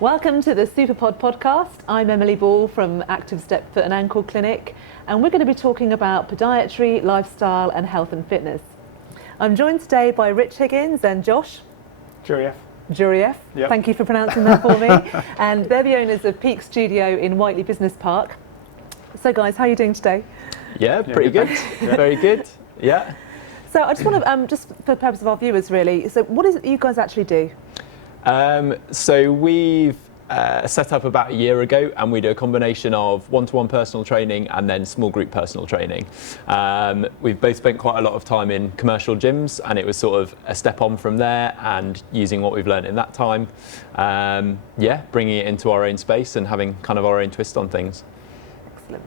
Welcome to the SuperPod Podcast. I'm Emily Ball from Active Step Foot and Ankle Clinic, and we're going to be talking about podiatry, lifestyle and health and fitness. I'm joined today by Rich Higgins and Josh Jurieff. Yep. Thank you for pronouncing that for me. And they're the owners of Peak Studio in Whiteley Business Park. So guys, how are you doing today? Yeah, pretty good. Very good. Yeah. So I just want to, just for the purpose of our viewers really, so what is it that you guys actually do? So we've set up about a year ago, and we do a combination of one-to-one personal training and then small group personal training. We've both spent quite a lot of time in commercial gyms, and it was sort of a step on from there and using what we've learned in that time. Bringing it into our own space and having kind of our own twist on things. Excellent.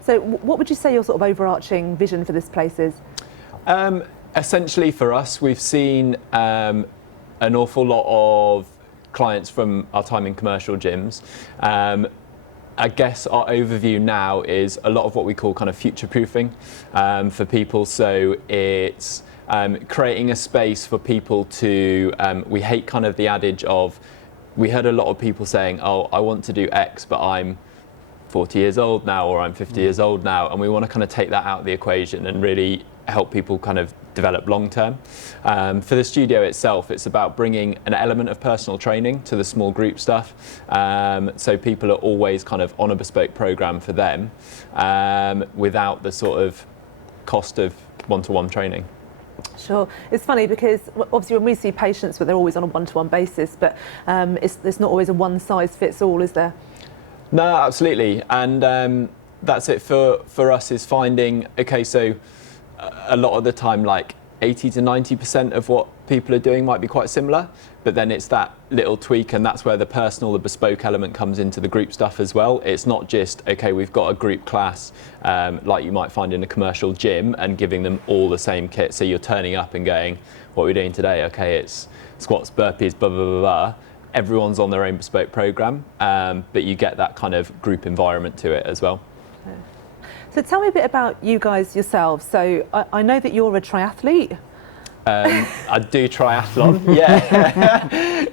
So what would you say your sort of overarching vision for this place is? Essentially for us, we've seen an awful lot of clients from our time in commercial gyms. I guess our overview now is a lot of what we call kind of future proofing for people. So it's creating a space for people to, we hate kind of the adage of, we heard a lot of people saying, oh, I want to do X, but I'm 40 years old now, or I'm 50 years old now. And we want to kind of take that out of the equation and really help people kind of develop long term. For the studio itself, it's about bringing an element of personal training to the small group stuff. So people are always kind of on a bespoke program for them without the sort of cost of one-to-one training. Sure. It's funny because obviously when we see patients, but they're always on a one-to-one basis, but it's not always a one-size-fits-all, is there? No, absolutely. And that's it for us, is finding, okay, so a lot of the time, like 80 to 90% of what people are doing might be quite similar, but then it's that little tweak, and that's where the personal, the bespoke element comes into the group stuff as well. It's not just, okay, we've got a group class like you might find in a commercial gym and giving them all the same kit. So you're turning up and going, what are we doing today? Okay, it's squats, burpees, blah, blah, blah, blah. Everyone's on their own bespoke program, but you get that kind of group environment to it as well. So tell me a bit about you guys yourselves. So I know that you're a triathlete. I do triathlon, yeah.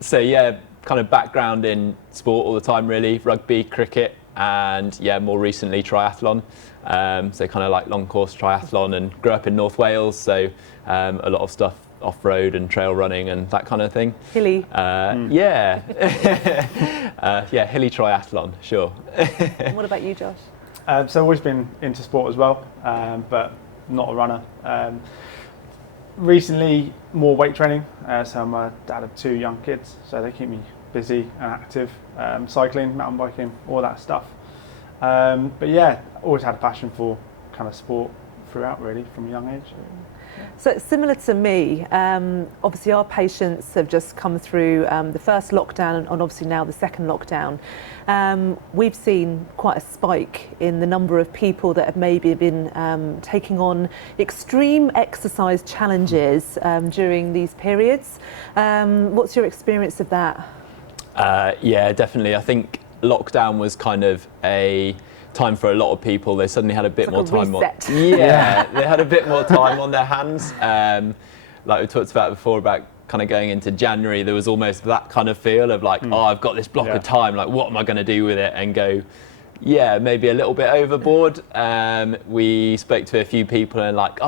So yeah, kind of background in sport all the time really, rugby, cricket, and yeah, more recently triathlon. So kind of like long course triathlon, and grew up in North Wales, so a lot of stuff off-road and trail running and that kind of thing. Hilly. Yeah. Hilly triathlon, sure. And what about you, Josh? So I've always been into sport as well, but not a runner. Recently, more weight training. So I'm a dad of 2 young kids, so they keep me busy and active. Cycling, mountain biking, all that stuff. But yeah, always had a passion for kind of sport throughout, really, from a young age. So similar to me, obviously our patients have just come through the first lockdown and obviously now the second lockdown. We've seen quite a spike in the number of people that have maybe been taking on extreme exercise challenges during these periods. What's your experience of that? Yeah, definitely. I think lockdown was kind of a time for a lot of people. They suddenly had a bit more time on. Yeah, they had a bit more time on their hands. Like we talked about before, about kind of going into January, there was almost that kind of feel of like, oh, I've got this block of time, like what am I going to do with it? And go, yeah, maybe a little bit overboard. We spoke to a few people and like,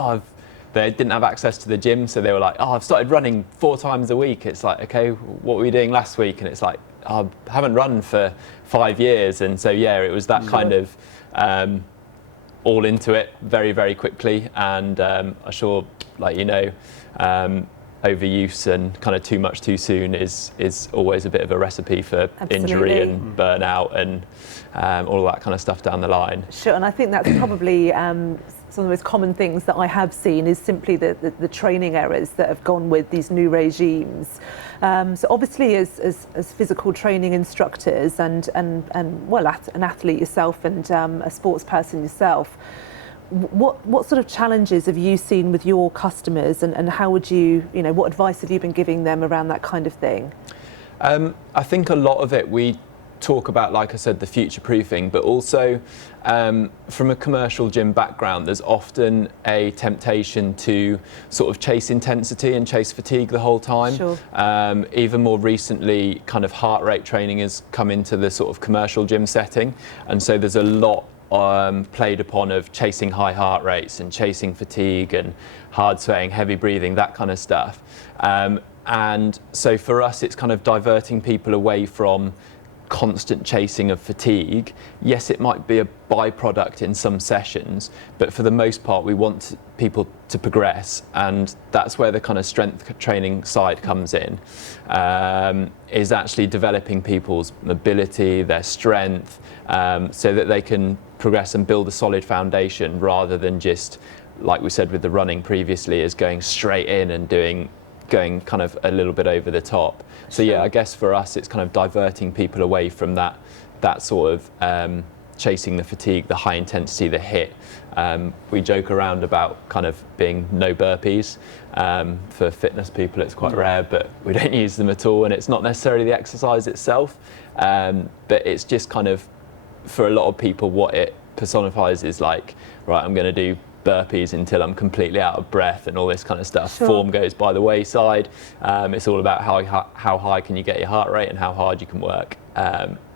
they didn't have access to the gym, so they were like, I've started running 4 times a week. It's like, okay, what were you doing last week? And it's like, I haven't run for 5 yees. And so, yeah, it was that kind of all into it very, very quickly. And I'm sure, like, overuse and kind of too much too soon is always a bit of a recipe for injury and burnout and all of that kind of stuff down the line. Sure, and I think that's probably some of the most common things that I have seen is simply the training errors that have gone with these new regimes. So obviously as physical training instructors and well, an athlete yourself and a sports person yourself, what sort of challenges have you seen with your customers, and how would you what advice have you been giving them around that kind of thing? I think a lot of it we talk about, like I said, the future proofing, but also from a commercial gym background, there's often a temptation to sort of chase intensity and chase fatigue the whole time. Sure. Even more recently, kind of heart rate training has come into the sort of commercial gym setting, and so there's a lot played upon of chasing high heart rates and chasing fatigue and hard sweating, heavy breathing, that kind of stuff. And so for us, it's kind of diverting people away from constant chasing of fatigue. Yes, it might be a byproduct in some sessions, but for the most part, we want people to progress, and that's where the kind of strength training side comes in, is actually developing people's mobility, their strength, so that they can progress and build a solid foundation, rather than just, like we said with the running previously, is going straight in and going kind of a little bit over the top. So yeah, I guess for us it's kind of diverting people away from that sort of chasing the fatigue, the high intensity, the HIIT. We joke around about kind of being no burpees. For fitness people it's quite rare, but we don't use them at all, and it's not necessarily the exercise itself, but it's just kind of, for a lot of people, what it personifies is like, right, I'm going to do burpees until I'm completely out of breath and all this kind of stuff. Sure. Form goes by the wayside. It's all about how high can you get your heart rate and how hard you can work.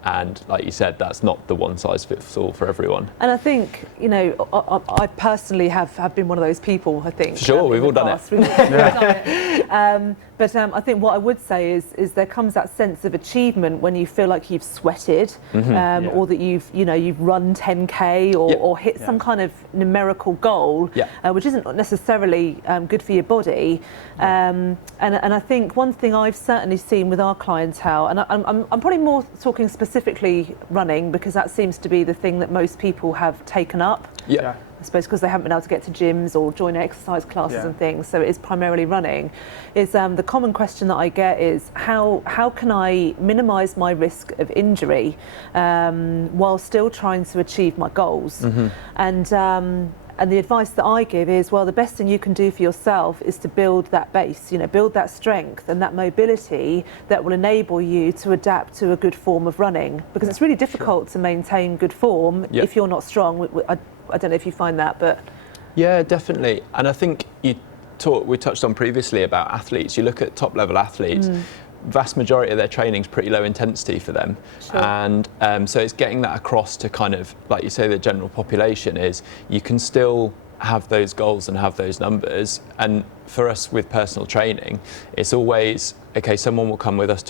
And like you said, that's not the one size fits all for everyone. And I think, you know, I personally have been one of those people, I think. Sure, we've all done it. We've all done it. But I think what I would say is there comes that sense of achievement when you feel like you've sweated, or that you've run 10K or hit some kind of numerical goal, which isn't necessarily good for your body. And I think one thing I've certainly seen with our clientele, and I'm probably more talking specifically running, because that seems to be the thing that most people have taken up. Yeah. I suppose because they haven't been able to get to gyms or join exercise classes and things, so it is primarily running. Is the common question that I get is how can I minimise my risk of injury while still trying to achieve my goals? And the advice that I give is, well, the best thing you can do for yourself is to build that base, build that strength and that mobility that will enable you to adapt to a good form of running, because it's really difficult to maintain good form if you're not strong. I don't know if you find that, but... Yeah, definitely. And I think we touched on previously about athletes. You look at top level athletes, vast majority of their training is pretty low intensity for them. Sure. And so it's getting that across to kind of, like you say, the general population, is you can still have those goals and have those numbers. And for us with personal training, it's always, okay, someone will come with us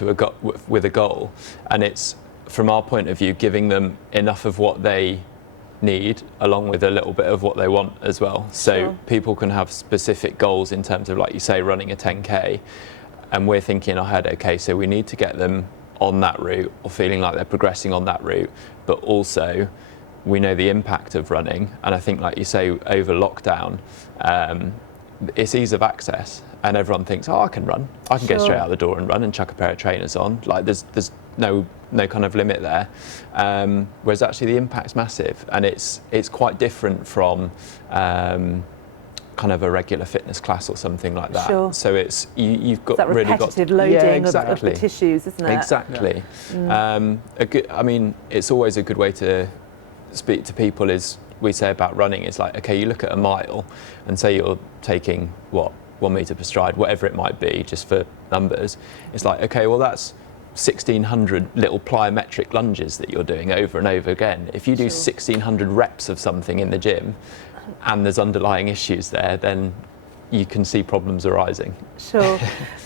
with a goal, and it's, from our point of view, giving them enough of what they need along with a little bit of what they want as well. So people can have specific goals in terms of, like you say, running a 10K, and we're thinking ahead, okay, so we need to get them on that route or feeling like they're progressing on that route, but also we know the impact of running. And I think, like you say, over lockdown, it's ease of access, and everyone thinks, oh, I can run, I can get straight out the door and run and chuck a pair of trainers on. Like there's no kind of limit there. Whereas actually the impact's massive, and it's quite different from kind of a regular fitness class or something like that. Sure. So it's you've got that really repetitive loading of exactly. the tissues, isn't it? Exactly. I mean, it's always a good way to speak to people. Is we say about running is like, okay, you look at a mile and say you're taking 1 meter per stride, whatever it might be, just for numbers. It's like, okay, well that's 1,600 little plyometric lunges that you're doing over and over again. If you do 1,600 reps of something in the gym and there's underlying issues there, then you can see problems arising. Sure.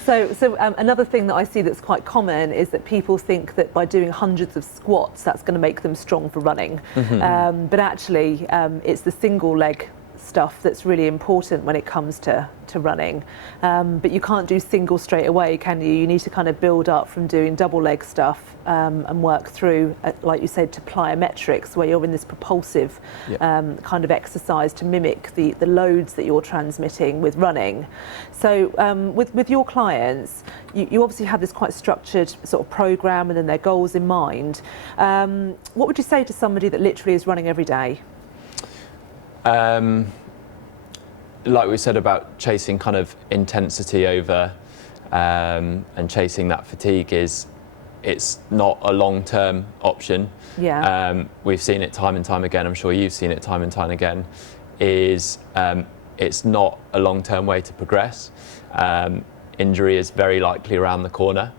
So another thing that I see that's quite common is that people think that by doing hundreds of squats, that's going to make them strong for running. But actually, it's the single leg stuff that's really important when it comes to running. But you can't do single straight away, can you? You need to kind of build up from doing double leg stuff and work through, like you said, to plyometrics, where you're in this propulsive kind of exercise to mimic the loads that you're transmitting with running. So with your clients, you obviously have this quite structured sort of program and then their goals in mind. What would you say to somebody that literally is running every day? Like we said about chasing kind of intensity over and chasing that fatigue, is it's not a long-term option. Yeah. We've seen it time and time again. I'm sure you've seen it time and time again. It's not a long-term way to progress. Injury is very likely around the corner,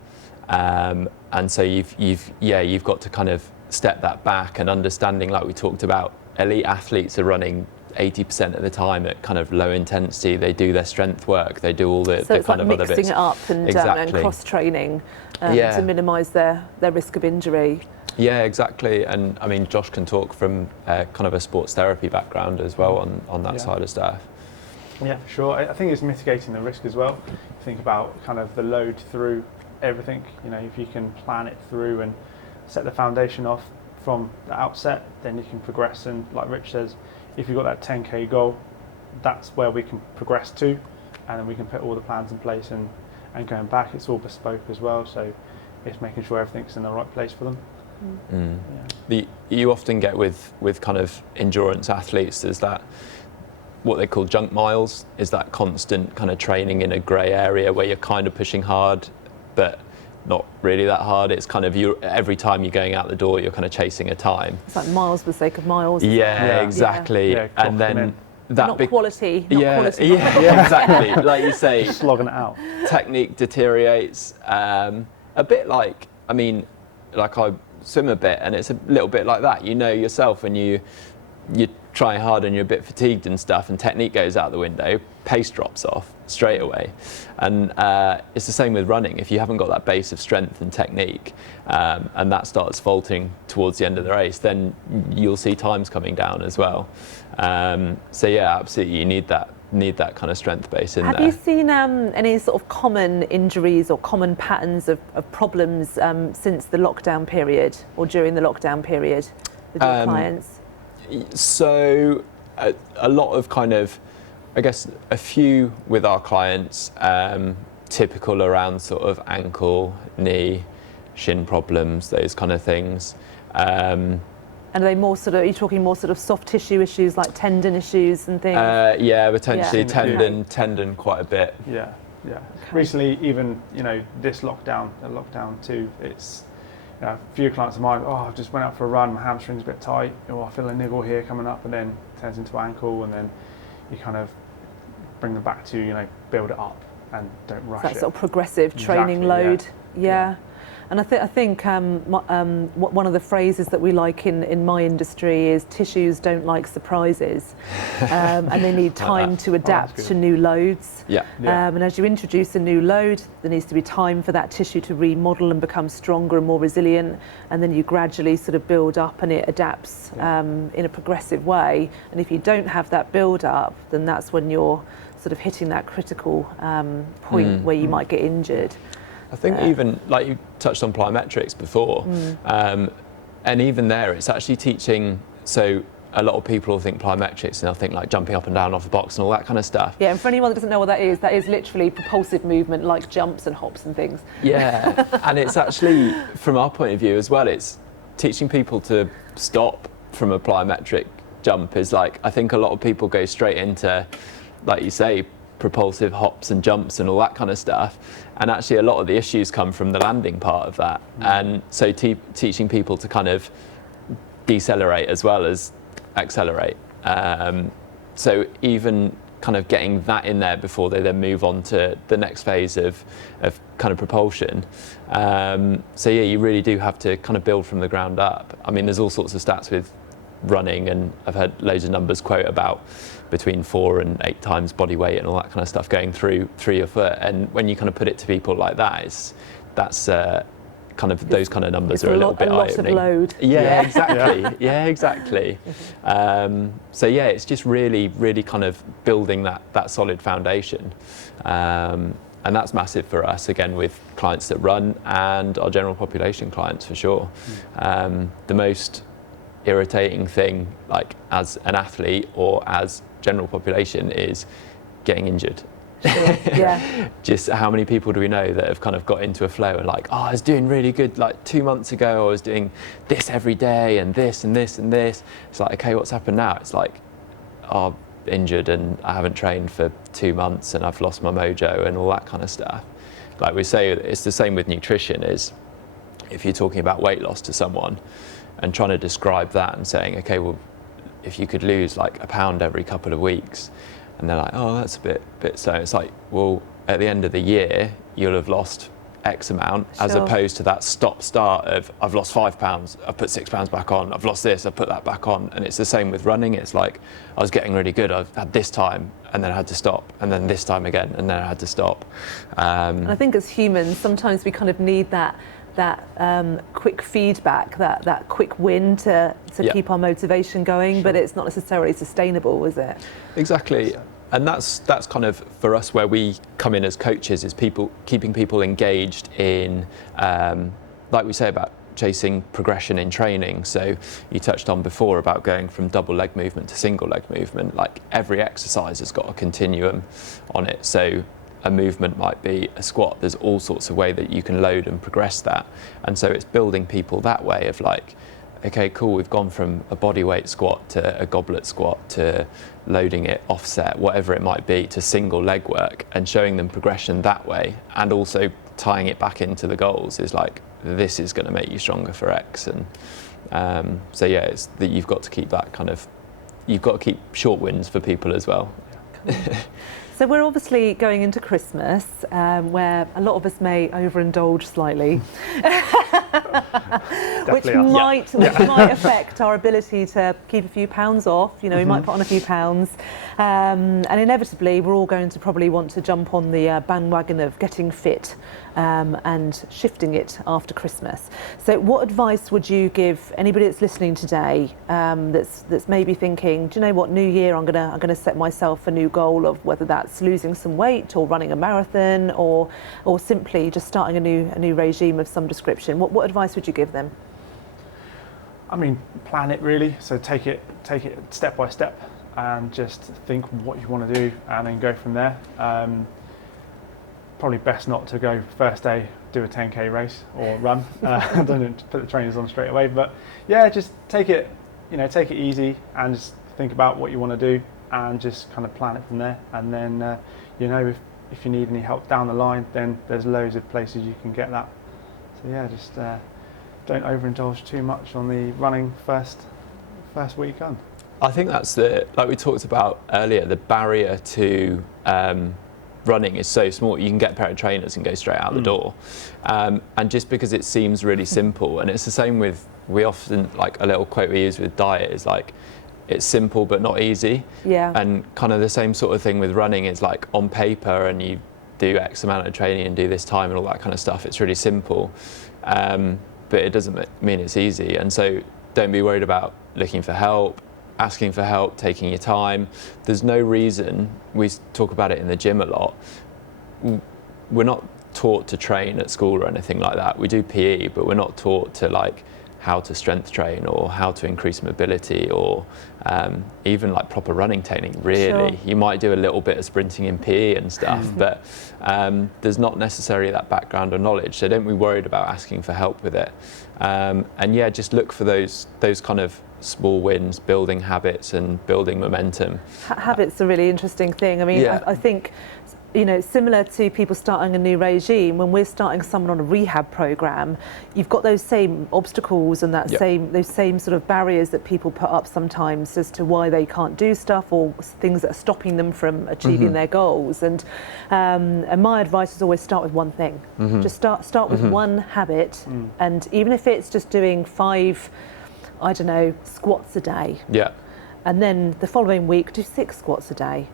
and so you've got to kind of step that back and understanding, like we talked about, elite athletes are running 80% of the time at kind of low intensity. They do their strength work. They do all the So it's kind like of other bits. mixing it up and Exactly. cross training Yeah. to minimise their risk of injury. Yeah, exactly. And I mean, Josh can talk from kind of a sports therapy background as well on that side of stuff. Yeah, for sure. I think it's mitigating the risk as well. Think about kind of the load through everything. You know, if you can plan it through and set the foundation off from the outset, then you can progress. And like Rich says, if you've got that 10K goal, that's where we can progress to, and then we can put all the plans in place. And going back, it's all bespoke as well. So it's making sure everything's in the right place for them. You often get with kind of endurance athletes, there's that what they call junk miles, is that constant kind of training in a grey area where you're kind of pushing hard but not really that hard. It's kind of every time you're going out the door you're kind of chasing a time. It's like miles for the sake of miles. Yeah, exactly. Yeah, and then that not quality. Not quality. Yeah, exactly. Like you say, Slogging it out. technique deteriorates. A bit like, I mean, like I swim a bit, and it's a little bit like that. You know yourself when you try hard and you're a bit fatigued and stuff, and technique goes out the window, pace drops off straight away. And it's the same with running. If you haven't got that base of strength and technique, and that starts faltering towards the end of the race, then you'll see times coming down as well. So yeah, absolutely, you need that kind of strength base in there. Have you seen any sort of common injuries or common patterns of problems since the lockdown period or during the lockdown period with your clients? So a lot of kind of, I guess, a few with our clients, typical around sort of ankle, knee, shin problems, those kind of things. And are they more sort of, are you talking more sort of soft tissue issues like tendon issues and things? Yeah, potentially Yeah. tendon quite a bit. Yeah. Okay. Recently, even this lockdown, lockdown 2, it's a few clients of mine. Oh, I just went out for a run. My hamstring's a bit tight. Oh, I feel a niggle here coming up, and then it turns into ankle, and then you kind of bring them back to build it up and don't rush That it. sort of progressive training Exactly, load. yeah. Yeah. And I think one of the phrases that we like in my industry is tissues don't like surprises, and they need time to adapt to new loads. Yeah. And as you introduce a new load, there needs to be time for that tissue to remodel and become stronger and more resilient, and then you gradually sort of build up and it adapts in a progressive way. And if you don't have that build up, then that's when you're sort of hitting that critical point where you might get injured. I think even, like you touched on plyometrics before, and even there it's actually teaching, so a lot of people think plyometrics and they'll think like jumping up and down off the box and all that kind of stuff. Yeah, and for anyone that doesn't know what that is literally propulsive movement like jumps and hops and things. Yeah, and it's actually, from our point of view as well, it's teaching people to stop from a plyometric jump. Is like, I think a lot of people go straight into, like you say, propulsive hops and jumps and all that kind of stuff, and actually a lot of the issues come from the landing part of that. And so teaching people to kind of decelerate as well as accelerate, so even kind of getting that in there before they then move on to the next phase of kind of propulsion. So yeah, you really do have to kind of build from the ground up. I mean, there's all sorts of stats with running, and I've heard loads of numbers quote about between 4 and 8 times body weight and all that kind of stuff going through your foot. And when you kind of put it to people like that, that's kind of, those kind of numbers are a little bit eye-opening. A lot of load. Yeah, exactly. Yeah, exactly. So yeah, it's just really kind of building that solid foundation. And that's massive for us, again, with clients that run and our general population clients for sure. The most irritating thing, like as an athlete or as general population, is getting injured. Sure. Yeah. Just how many people do we know that have kind of got into a flow and like, oh, I was doing really good like 2 months ago, I was doing this every day and this and this and this. It's like, okay, what's happened now? It's like, oh, injured and I haven't trained for 2 months and I've lost my mojo and all that kind of stuff. Like we say, it's the same with nutrition, is if you're talking about weight loss to someone and trying to describe that and saying, okay, well, if you could lose like a pound every couple of weeks, and they're like, oh, that's a bit slow. It's like, well, at the end of the year, you'll have lost X amount, as opposed to that stop-start of, I've lost 5 pounds, I've put 6 pounds back on, I've lost this, I've put that back on. And it's the same with running. It's like, I was getting really good, I've had this time, and then I had to stop, and then this time again, and then I had to stop. And I think as humans, sometimes we kind of need that quick feedback, that quick win to keep our motivation going, but it's not necessarily sustainable, is it? Exactly. And that's kind of for us where we come in as coaches, is keeping people engaged in, like we say about chasing progression in training. So you touched on before about going from double leg movement to single leg movement. Like every exercise has got a continuum on it. So a movement might be a squat. There's all sorts of ways that you can load and progress that. And so it's building people that way of like, okay, cool, we've gone from a bodyweight squat to a goblet squat to loading it offset, whatever it might be, to single leg work, and showing them progression that way, and also tying it back into the goals is like, this is going to make you stronger for X. And so yeah, it's that you've got to keep that kind of, you've got to keep short wins for people as well. So we're obviously going into Christmas, where a lot of us may overindulge slightly, which might affect our ability to keep a few pounds off. You know, we might put on a few pounds, and inevitably we're all going to probably want to jump on the bandwagon of getting fit and shifting it after Christmas. So what advice would you give anybody that's listening today, that's maybe thinking, do you know what, new year, I'm gonna set myself a new goal of whether that's losing some weight or running a marathon or simply just starting a new regime of some description. What advice would you give them? I mean, plan it really. So take it step by step and just think what you want to do and then go from there. Probably best not to go first day, do a 10k race or run. Don't know, put the trainers on straight away. But yeah, just take it easy and just think about what you want to do and just kind of plan it from there. And then, if you need any help down the line, then there's loads of places you can get that. So yeah, just don't overindulge too much on the running first weekend. I think that's like we talked about earlier, the barrier to running is so small. You can get a pair of trainers and go straight out the door. And just because it seems really simple, and it's the same with, we often, like a little quote we use with diet is like, it's simple but not easy. Yeah. And kind of the same sort of thing with running is like, on paper, and you do X amount of training and do this time and all that kind of stuff, it's really simple. But it doesn't mean it's easy. And so don't be worried about looking for help, asking for help, taking your time. There's no reason, we talk about it in the gym a lot, we're not taught to train at school or anything like that. We do PE, but we're not taught to like how to strength train or how to increase mobility or even like proper running training, really. Sure. You might do a little bit of sprinting in PE and stuff, but there's not necessarily that background or knowledge. So don't be worried about asking for help with it. And yeah, just look for those kind of small wins, building habits and building momentum. Habits are a really interesting thing. I mean, yeah. I think, similar to people starting a new regime, when we're starting someone on a rehab program, you've got those same obstacles and those same sort of barriers that people put up sometimes as to why they can't do stuff or things that are stopping them from achieving their goals. And my advice is always start with one thing. Just start with one habit, and even if it's just doing 5, squats a day. Yeah. And then the following week do 6 squats a day.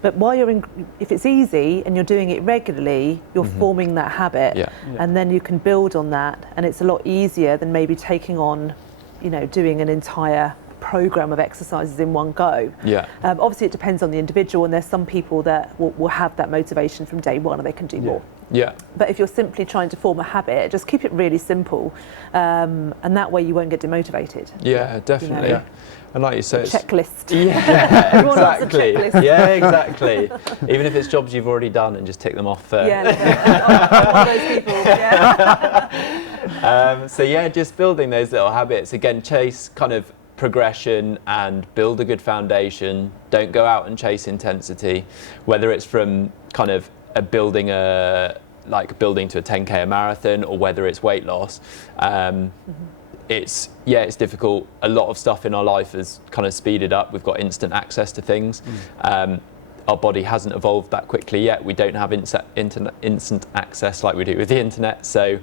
But while if it's easy and you're doing it regularly, you're forming that habit, and then you can build on that, and it's a lot easier than maybe taking on, doing an entire program of exercises in one go. Yeah. Obviously, it depends on the individual, and there's some people that will have that motivation from day one, and they can do more. Yeah. But if you're simply trying to form a habit, just keep it really simple, and that way you won't get demotivated. Yeah, definitely. Yeah. And like you said, checklist. Yeah, exactly. Yeah, exactly. Even if it's jobs you've already done, and just tick them off. Yeah, I'm one of those people. Yeah. So yeah, just building those little habits. Again, chase kind of progression and build a good foundation. Don't go out and chase intensity, whether it's from kind of building a like building to a 10K a marathon, or whether it's weight loss. It's difficult. A lot of stuff in our life has kind of speeded up. We've got instant access to things. Our body hasn't evolved that quickly yet. We don't have instant access like we do with the internet. So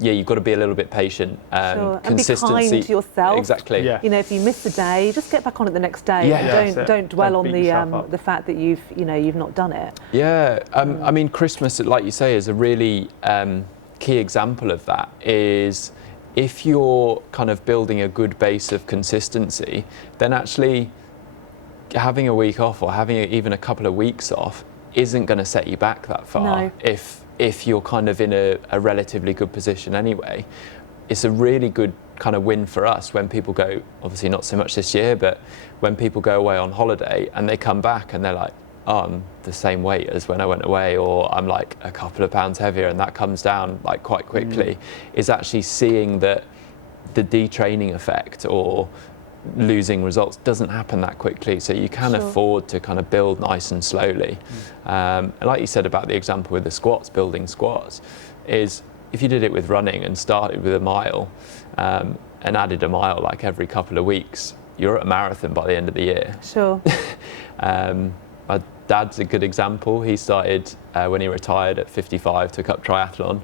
you've got to be a little bit patient. Sure. Consistency. And be kind to yourself. Exactly. Yeah. You know, if you miss a day, just get back on it the next day. Yeah. And don't dwell Don't on beat yourself up. the fact that you've not done it. Yeah. I mean, Christmas, like you say, is a really key example of that. Is if you're kind of building a good base of consistency, then actually having a week off or having even a couple of weeks off isn't going to set you back that far. No. If you're kind of in a relatively good position anyway. It's a really good kind of win for us when people go, obviously not so much this year, but when people go away on holiday and they come back and they're like, oh, I'm the same weight as when I went away, or I'm like a couple of pounds heavier, and that comes down like quite quickly, is actually seeing that the detraining effect or losing results doesn't happen that quickly, so you can afford to kind of build nice and slowly. And like you said about the example with the squats, building squats, is if you did it with running and started with a mile and added a mile like every couple of weeks, you're at a marathon by the end of the year. Sure. My dad's a good example. He started when he retired at 55, took up triathlon.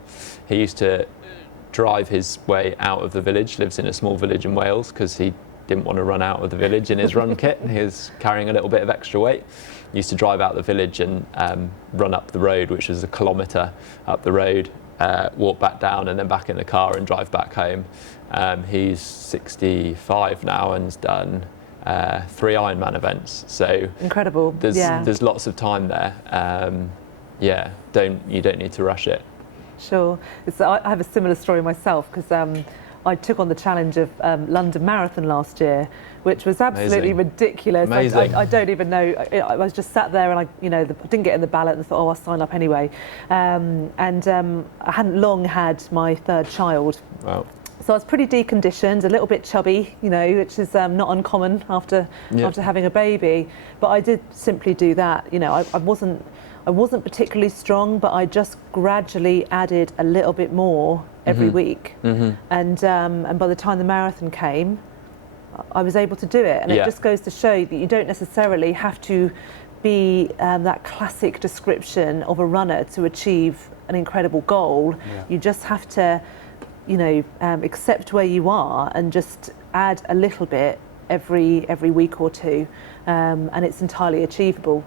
He used to drive his way out of the village, lives in a small village in Wales, because he didn't want to run out of the village in his run kit. He was carrying a little bit of extra weight. He used to drive out the village and run up the road, which was a kilometre up the road, walk back down and then back in the car and drive back home. He's 65 now and's done 3 Ironman events. So Incredible. There's lots of time there. You don't need to rush it. Sure. I have a similar story myself, because I took on the challenge of London Marathon last year, which was absolutely ridiculous. I don't even know. I was just sat there and I didn't get in the ballot and thought, oh, I'll sign up anyway. I hadn't long had my 3rd child. Wow. So I was pretty deconditioned, a little bit chubby, which is not uncommon after having a baby. But I did simply do that. I wasn't particularly strong, but I just gradually added a little bit more every week. And by the time the marathon came, I was able to do it. And it just goes to show that you don't necessarily have to be that classic description of a runner to achieve an incredible goal. You just have to accept where you are and just add a little bit every week or two, and it's entirely achievable.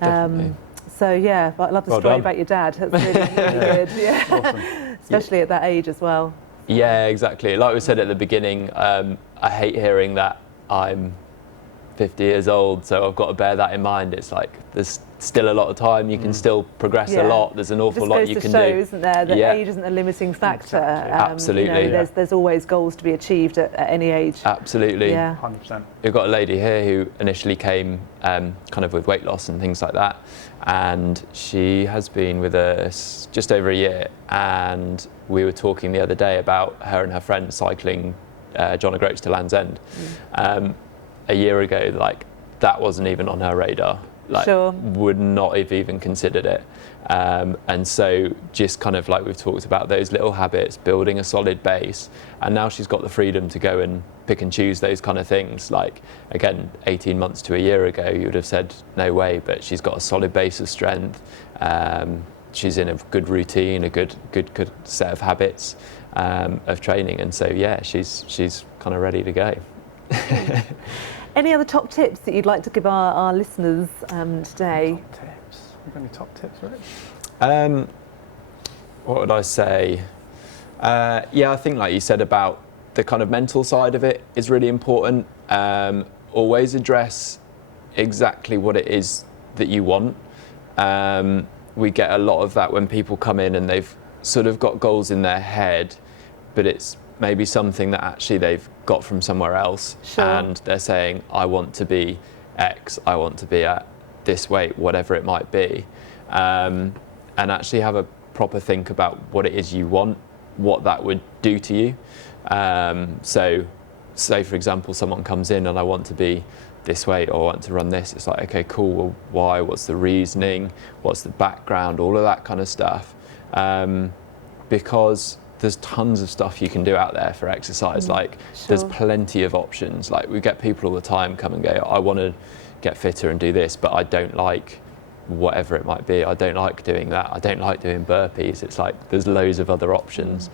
So I love the story about your dad. That's really, really good. Yeah, awesome. Especially at that age as well. Yeah, exactly. Like we said at the beginning, I hate hearing that I'm 50 years old, so I've got to bear that in mind. It's like there's still a lot of time. You can still progress a lot. There's an awful lot you can do. It just goes to show, isn't there, that age isn't a limiting factor. Absolutely. There's always goals to be achieved at any age. Absolutely. Yeah. 100%. We've got a lady here who initially came kind of with weight loss and things like that, and she has been with us just over a year, and we were talking the other day about her and her friend cycling John O'Groats to Land's End. A year ago, like, that wasn't even on her radar. Like, would not have even considered it. And so just kind of like we've talked about, those little habits, building a solid base, and now she's got the freedom to go and pick and choose those kind of things. Like, again, 18 months to a year ago, you would have said no way, but she's got a solid base of strength. She's in a good routine, a good set of habits of training, and so she's kind of ready to go. Any other top tips that you'd like to give our listeners today? Top tips. Have you got any top tips, Rich? What would I say? I think like you said about the kind of mental side of it is really important. Always address exactly what it is that you want. We get a lot of that when people come in and they've sort of got goals in their head, but it's maybe something that actually they've got from somewhere else. And they're saying, I want to be X, I want to be at this weight, whatever it might be, and actually have a proper think about what it is you want, what that would do to you. So say for example someone comes in and I want to be this weight or I want to run this, it's like, okay, cool, well, why, what's the reasoning, what's the background, all of that kind of stuff. because there's tons of stuff you can do out there for exercise. Like there's plenty of options. Like we get people all the time come and go, I want to get fitter and do this, but I don't like whatever it might be. I don't like doing that. I don't like doing burpees. It's like there's loads of other options.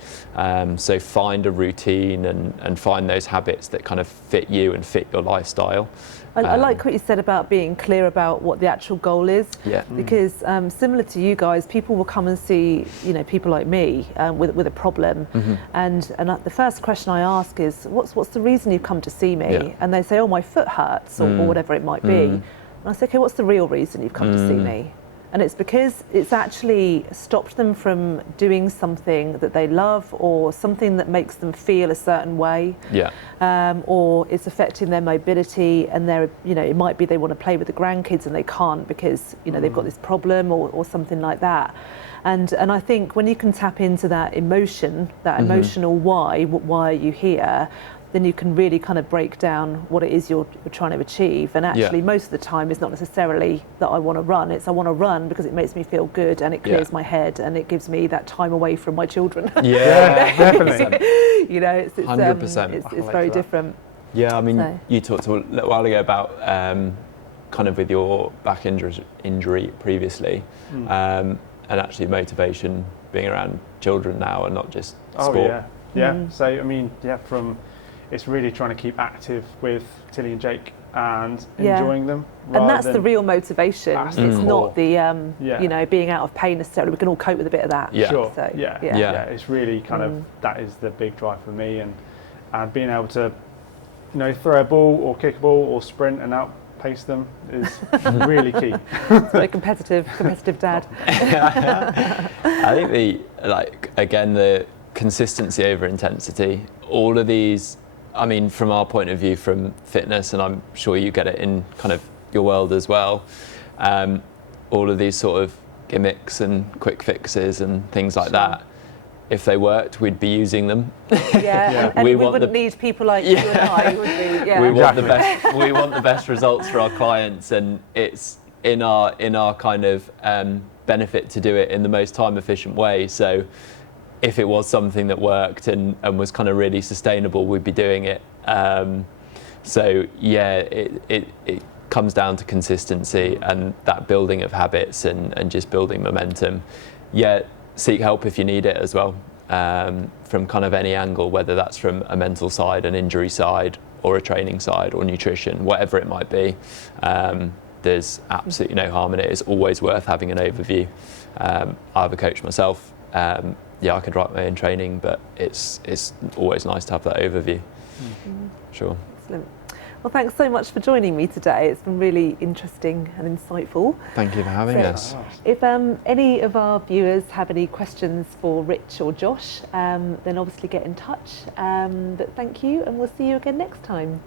So find a routine and find those habits that kind of fit you and fit your lifestyle. I like what you said about being clear about what the actual goal is. Yeah. Because similar to you guys, people will come and see, people like me with a problem, and the first question I ask is, what's the reason you've come to see me? Yeah. And they say, oh, my foot hurts, or whatever it might be. And I say, okay, what's the real reason you've come to see me? And it's because it's actually stopped them from doing something that they love, or something that makes them feel a certain way. Yeah. Or it's affecting their mobility, and it might be they want to play with the grandkids and they can't because they've got this problem or something like that. And I think when you can tap into that emotion, that emotional why are you here, then you can really kind of break down what it is you're trying to achieve. And actually, most of the time, it's not necessarily that I want to run. It's I want to run because it makes me feel good and it clears my head and it gives me that time away from my children. Yeah, definitely. It's 100%. It's very different. Yeah, I mean, you talked a little while ago about kind of with your back injury previously, and actually motivation being around children now and not just sport. Yeah. So I mean, it's really trying to keep active with Tilly and Jake and enjoying them. And that's the real motivation. It's not the being out of pain necessarily. We can all cope with a bit of that. Yeah. Sure. So, It's really kind of that is the big drive for me, and being able to throw a ball or kick a ball or sprint and outpace them is really key. It's very competitive dad. I think the consistency over intensity, all of these, I mean, from our point of view, from fitness, and I'm sure you get it in kind of your world as well, all of these sort of gimmicks and quick fixes and things like that, if they worked, we'd be using them. And we wouldn't need people like you and I, would we? Yeah. We want the best results for our clients, and it's in our kind of benefit to do it in the most time efficient way. So if it was something that worked and was kind of really sustainable, we'd be doing it. It comes down to consistency and that building of habits and just building momentum. Seek help if you need it as well, from kind of any angle, whether that's from a mental side, an injury side, or a training side, or nutrition, whatever it might be. There's absolutely no harm in it. It's always worth having an overview. I have a coach myself. I could write my own training, but it's always nice to have that overview. Sure. Excellent. Well, thanks so much for joining me today. It's been really interesting and insightful. Thank you for having us. If any of our viewers have any questions for Rich or Josh, then obviously get in touch. But thank you, and we'll see you again next time.